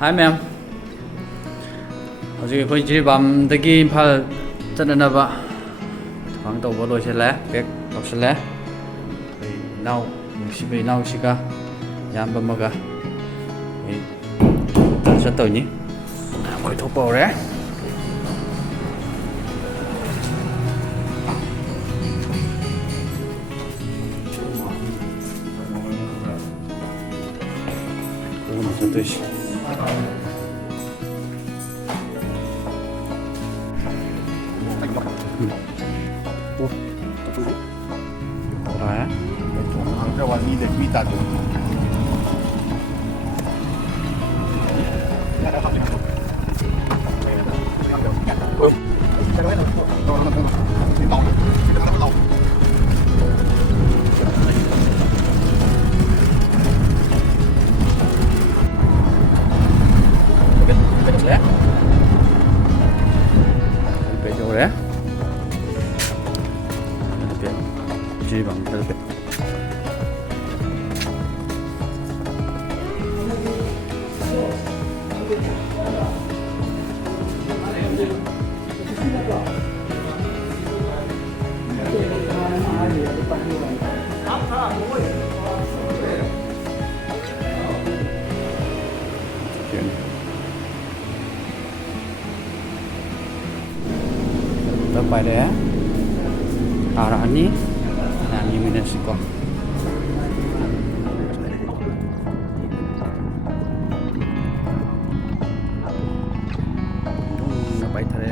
Hi ma'am. Hꯧꯖꯤꯛ ꯑꯩꯈꯣꯏ ꯖꯤꯔꯤꯕꯥꯝꯗꯒꯤ ꯏꯝꯐꯥꯜ ꯆꯠꯅꯅꯕ ꯊꯧꯔꯥꯡ ꯇꯧꯕ ꯂꯣꯏꯁꯤꯜꯂꯦ, ꯄꯦꯛ ꯇꯧꯁꯤꯜꯂꯦ. ꯑꯩꯈꯣꯏ ꯏꯅꯥꯎ ꯅꯨꯡꯁꯤꯕ ꯏꯅꯥꯎꯁꯤꯒ ꯏꯌꯥꯝꯕ ꯑꯃꯒ ꯆꯠꯇꯣꯏꯅꯤ. ꯀꯣꯏꯊꯣꯛꯄ ꯍꯧꯔꯦ. चतुश pada arah ni minus ko. Napai thare.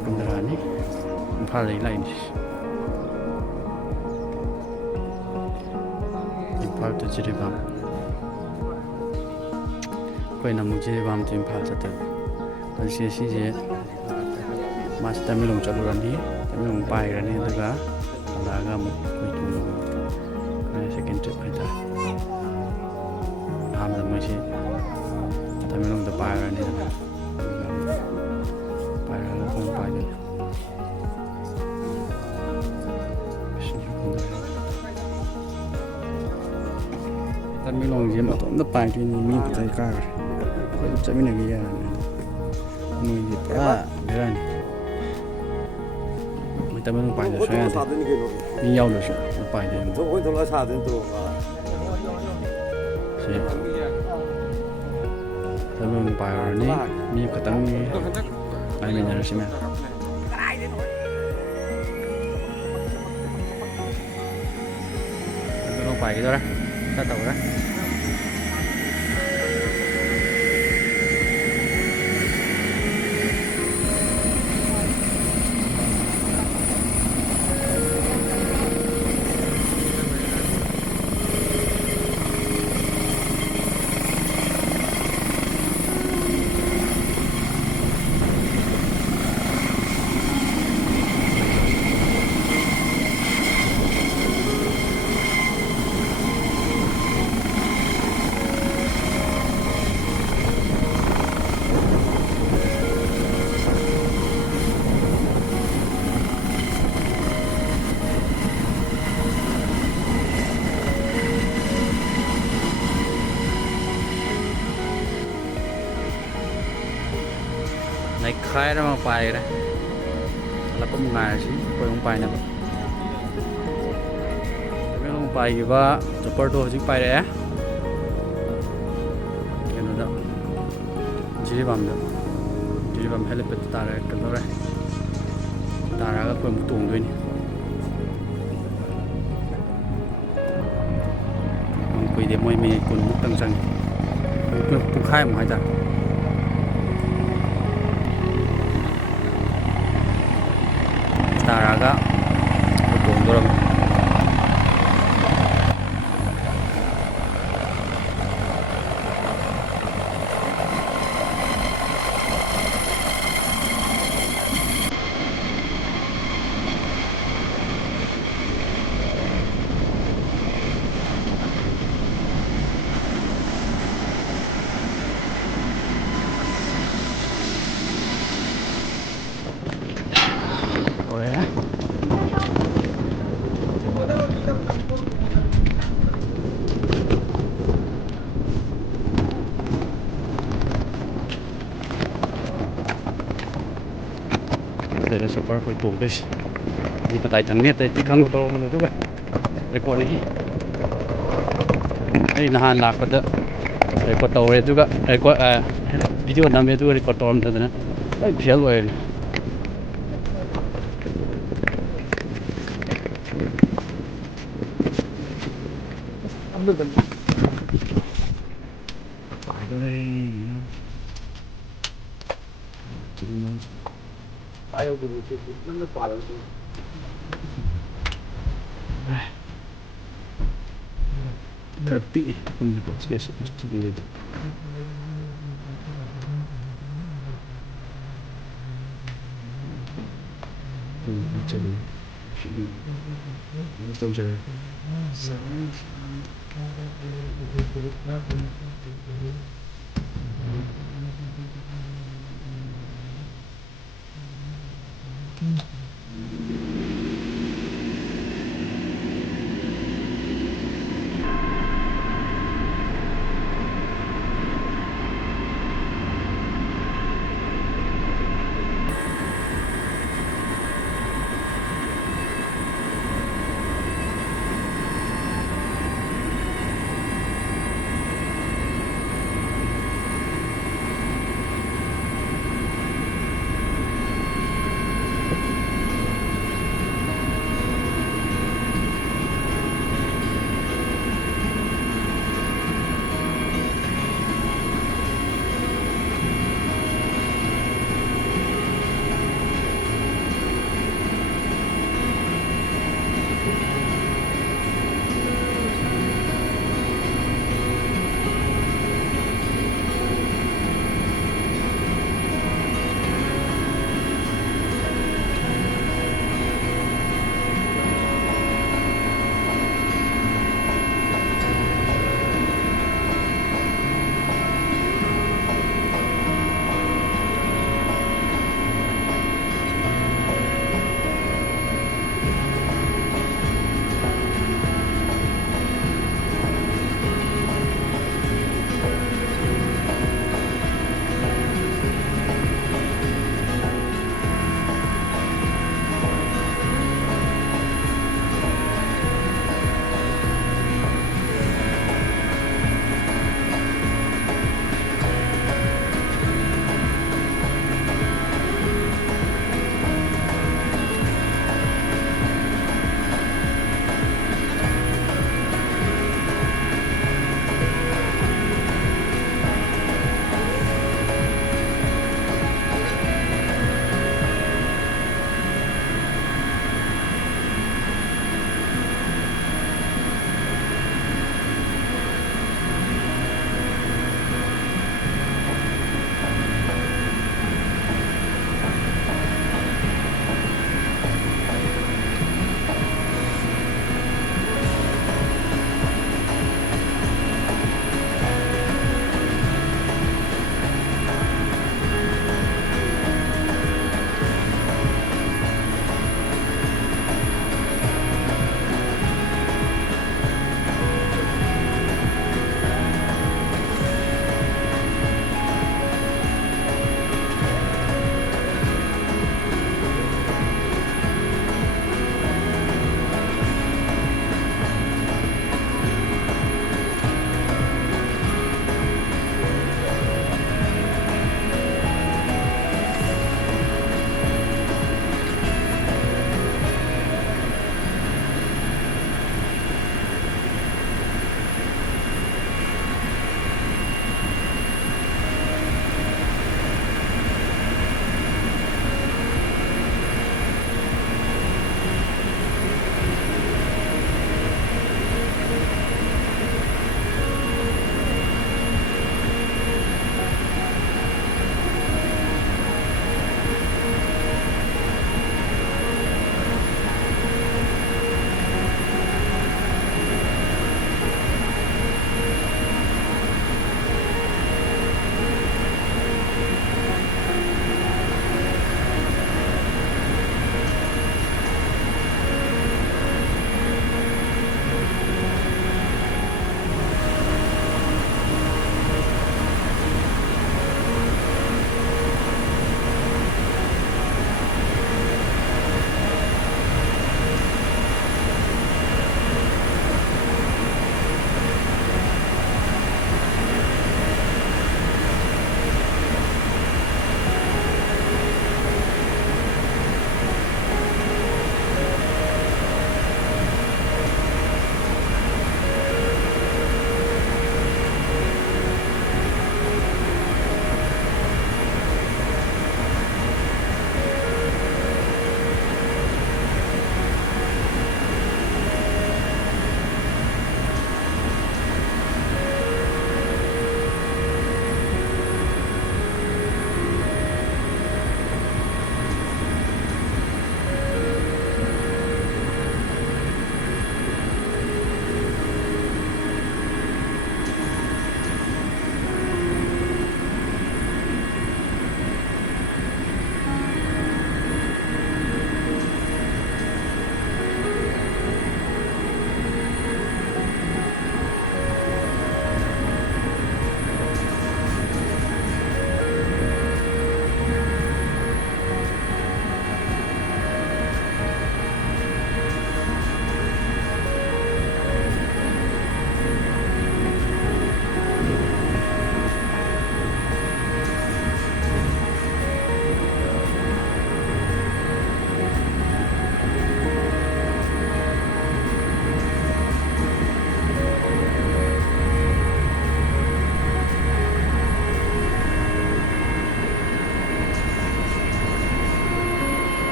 Kendaraan Impal lain Impal tu Jiribam koi namu Jiribam tu Impal jatuh kasi je masih Tamilong jalurani Tamilong pairani juga alaga mu itu second trip aja hamza masih Tamilong tu pairani Tamilong je matom na pai tu ni kita kar ko chami na giya ni ni pa beran mi Tamilong pai da sha ni yao da sha pai da to ko to la sa den to se Tamilong pai ni mi khatang ni ai men na shima Tamilong pai cái đó đó ta tàu đó này khai ra mà phải đấy là có một ngày chứ ꯑꯩꯈꯣꯏ ꯑꯃꯨꯛ ꯄꯥꯏꯅꯕ ꯇꯃꯦꯡꯂꯣꯡ ꯄꯥꯏꯈꯤꯕ ꯆꯣꯞꯄꯔꯗꯣ ꯍꯧꯖꯤꯛ ꯄꯥꯏꯔꯛꯑꯦ ꯀꯩꯅꯣꯗ Jiribam helipad ꯇꯥꯔꯛꯀꯗꯧꯔꯦ ꯇꯥꯔꯛꯑꯒ ꯑꯩꯈꯣꯏ ꯑꯃꯨꯛ ꯇꯣꯡꯗꯣꯏꯅꯤ ꯀꯨꯏꯗꯦ ꯃꯣꯏ minute 10ꯃꯨꯛꯇꯪ ꯆꯪꯉꯤ ꯄꯨꯡꯈꯥꯏꯃꯨꯛ ꯍꯥꯏꯇꯥꯔꯦ ꯇꯥꯔꯛꯑꯒ ꯇꯣꯡꯗꯣꯔꯕꯅꯤ ꯁꯤꯗ ꯁꯣꯄꯔ ꯑꯩꯈꯣꯏ ꯇꯣꯡꯗꯣꯏꯁꯤ ꯃꯤ ꯃꯇꯥꯏ ꯊꯪꯅꯤ ꯑꯇꯩꯗꯤ ꯈꯪꯕ ꯇꯧꯔꯝꯕꯅꯤ ꯑꯗꯨꯒ ꯔꯦꯀꯣꯔꯠꯅꯤ ꯑꯩ ꯅꯍꯥꯟ ꯂꯥꯛꯄꯗ ꯔꯦꯀꯣꯔꯠ ꯇꯧꯔꯦ ꯑꯗꯨꯒ ꯚꯤꯗꯤꯑꯣ ꯅꯝꯃꯦ ꯑꯗꯨꯒ ꯔꯦꯀꯣꯔꯠ ꯇꯧꯔꯝꯗꯗꯅ ꯂꯣꯏ ꯐꯦꯜ ꯑꯣꯏꯔꯦ Khá tị không có chia sẻ gì trong trời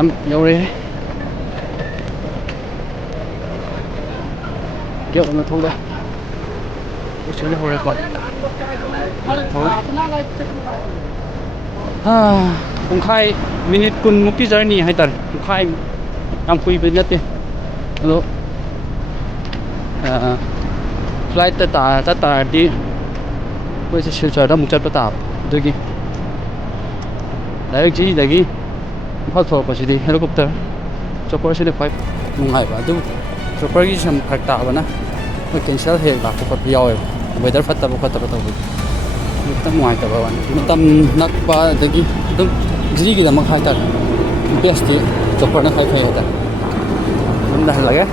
ꯌꯥꯝ ꯌꯧꯔꯦ ꯒꯦꯠ ꯑꯃ ꯊꯣꯛꯂꯦ ꯎꯆꯦꯜ ꯍꯧꯔꯦꯀꯣ ꯄꯨꯡꯈꯥꯏ ꯃꯤꯅꯤꯠ 10ꯃꯨꯛꯀꯤ ꯖꯔꯅꯤ ꯍꯥꯏꯇꯥꯔꯦ ꯄꯨꯡꯈꯥꯏ ꯌꯥꯝ ꯀꯨꯏꯕꯗꯤ ꯅꯠꯇꯦ ꯑꯗꯣ ꯐ꯭ꯂꯥꯏꯠꯇ ꯆꯠꯇꯥꯔꯗꯤ ꯑꯩꯈꯣꯏꯁꯦ ꯁꯤꯜꯆꯔꯗ ꯑꯃꯨꯛ ꯆꯠꯄ ꯇꯥꯕ ꯑꯗꯨꯒꯤ ꯗꯥꯏꯔꯦꯛ ꯖꯤꯔꯤꯗꯒꯤ ꯏꯝꯐꯥꯜ ꯊꯣꯛꯂꯛꯄꯁꯤꯗꯤ ꯍꯦꯂꯤꯀꯣꯞꯇꯔ ꯆꯣꯄꯔꯁꯤꯅ ꯈ꯭ꯋꯥꯏ ꯅꯨꯡꯉꯥꯏꯕ ꯑꯗꯨꯕꯨ ꯆꯣꯄꯔꯒꯤꯁꯨ ꯌꯥꯝ ꯐꯔꯛ ꯇꯥꯕꯅ ꯑꯩꯈꯣꯏ ꯀꯦꯟꯁꯦꯜ ꯍꯦꯛ ꯂꯥꯛꯄ ꯈꯣꯠꯄ ꯌꯥꯎꯋꯦꯕ ꯋꯦꯗꯔ ꯐꯠꯇꯕ ꯇꯧꯕꯗꯤ ꯈꯤꯇꯪ ꯅꯨꯡꯉꯥꯏꯇꯕ ꯋꯥꯅꯤ ꯃꯇꯝ ꯅꯛꯄ ꯑꯗꯒꯤ ꯑꯗꯨꯝ ꯖꯤꯔꯤꯒꯤꯗꯃꯛ ꯍꯥꯏꯇꯥꯔꯦ ꯕꯦꯁꯇꯤ ꯆꯣꯄꯔꯅ ꯈ꯭ꯋꯥꯏ ꯐꯩ ꯍꯥꯏꯇꯥꯔꯦ ꯌꯨꯝꯗ ꯍꯜꯂꯒꯦ